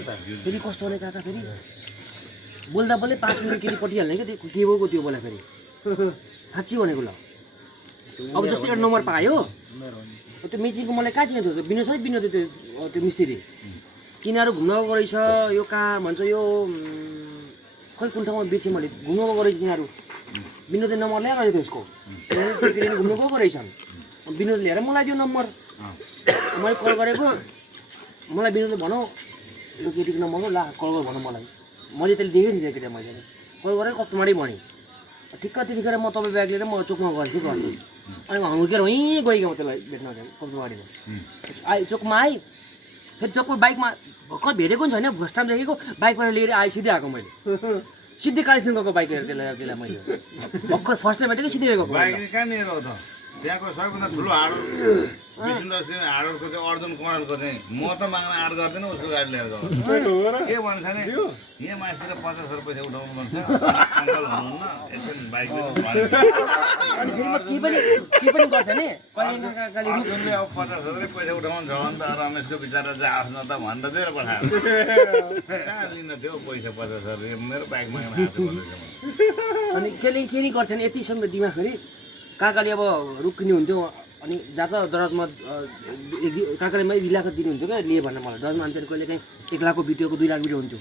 फेरि कस्तो भने काका फेरि बोल्दा बोल्दै 5 मिनट केटी पटिहाल्ने क्या त्यो के भएको त्यो बोला फेरि साँच्ची भनेको ल अब जस्तो एउटा नम्बर पायो त्यो मेचिङको मलाई कहाँ चिनेको थियो विनोद त्यो मिस्त्री तिनीहरू घुम्न गएको रहेछ यो कहाँ भन्छ यो खै कुन ठाउँमा बेचेँ मैले घुम्न गएको रहेछ तिनीहरू विनोदले नम्बर ल्याएर रहेछ त्यसको घुम्न गएको रहेछन् विनोद ल्याएर मलाई दियो नम्बर मैले कल गरेको मलाई विनोदले भनौँ यो केटीको नम्बर हो ला कल गर भनौँ मलाई मैले त्यसले देखेँ नि केटा मैले कल गरेर कस्टमरै भनेँ ठिक्क त्यतिखेर म तपाईँ ब्याग लिएर म चोकमा गर्थेँ अनि हुर्केर वहीँ गइगयो म त्यसलाई भेट्न कस्टमरीमा चोकमा आएँ फेरि चोकको बाइकमा भर्खर भेटेको नि छैन फर्स्ट टाइम देखेको बाइकबाट लिएर आएँ सिधै आएको मैले सिधै कालेबुङ गएको बाइक लिएर त्यसलाई मैले भर्खर फर्स्ट टाइम भेटेको सिधै गएको त्यहाँको सबभन्दा ठुलो हार्डर हार्डरको चाहिँ अर्जुन कणलको चाहिँ म त माग्न आँट गर्दैन उसको गाडी लिएर जाऊ के भन्छ नि यहाँ मान्छेले 50 रुपियाँ उठाउनु पर्छ अङ्कल भन्नुहुन्न एकछिन बाइक अनि फेरि म के पनि गर्थेँ नि अर्जुनले अब 50 रुपियाँ पैसा उठाउनु छ भने त रमेशको बिचरा चाहिँ आफ्नो त भनेर दिएर पठायो कहाँ लिन थियो पैसा 50 रुपियाँ मेरो बाइक माग्न आएको अनि के नि गर्थेँ नि यतिसम्म दिमाग फेरि काकाले अब रुख किन्नुहुन्थ्यो अनि जाँदा दराजमा काकाले मैले 2 लाख दिनुहुन्थ्यो क्या लिए भनेर मलाई दराजमा अन्त कहिले काहीँ 1 लाखको बित्यो 2 लाख बित्यो हुन्थ्यो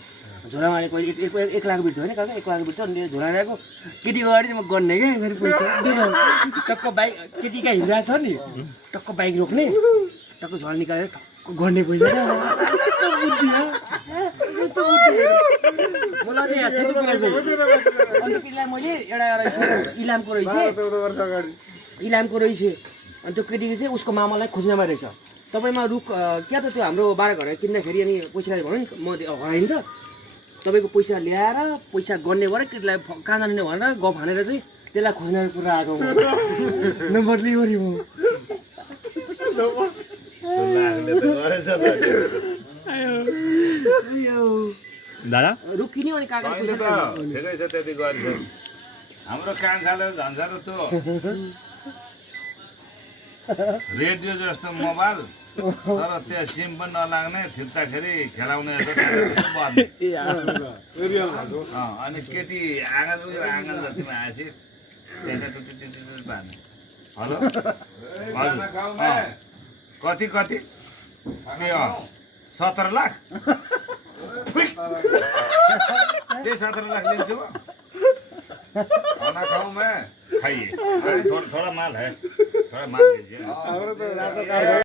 झोलामा अहिले कहिले 1 लाख बित्यो होइन काका 1 लाख बित्यो अनि झोला ल्याएको केटीको अगाडि म गर्ने क्या फेरि पैसा टक्क बाइक केटी कहाँ हिँडिरहेको छ नि टक्क बाइक रोक्ने टक्क झोला निकालेर टक्क गर्ने पैसा मलाई चाहिँ याद छ त्यो कुरा चाहिँ अन्त केटीलाई मैले एउटा इलामको रहेछ अनि त्यो केटीको चाहिँ उसको मामालाई खोज्नमा रहेछ तपाईँमा रुख क्या त त्यो हाम्रो 12 घर किन्दाखेरि अनि पैसा भनौँ नि म हराएँ नि त तपाईँको पैसा ल्याएर पैसा गर्ने भएर केटीलाई कहाँ जाने भनेर गफ हानेर चाहिँ त्यसलाई खोज्ने कुरा आएको नम्बर लियो दादा रुख किन्यो अनि काका ठिकै छ त्यति गर्छ हाम्रो कान्छाले झन्झारो त्यो रेडियो जस्तो मोबाइल तर त्यो सिम पनि नलाग्ने थिप्दाखेरि खेलाउने अनि केटी आँगन जतिमा आएपछि हेलो हजुर कति 17 लाख त्यही 17 लाख लिन्छु खाना खाऊं मैं खाइए थोड़ा माल है थोड़ा माल लीजिए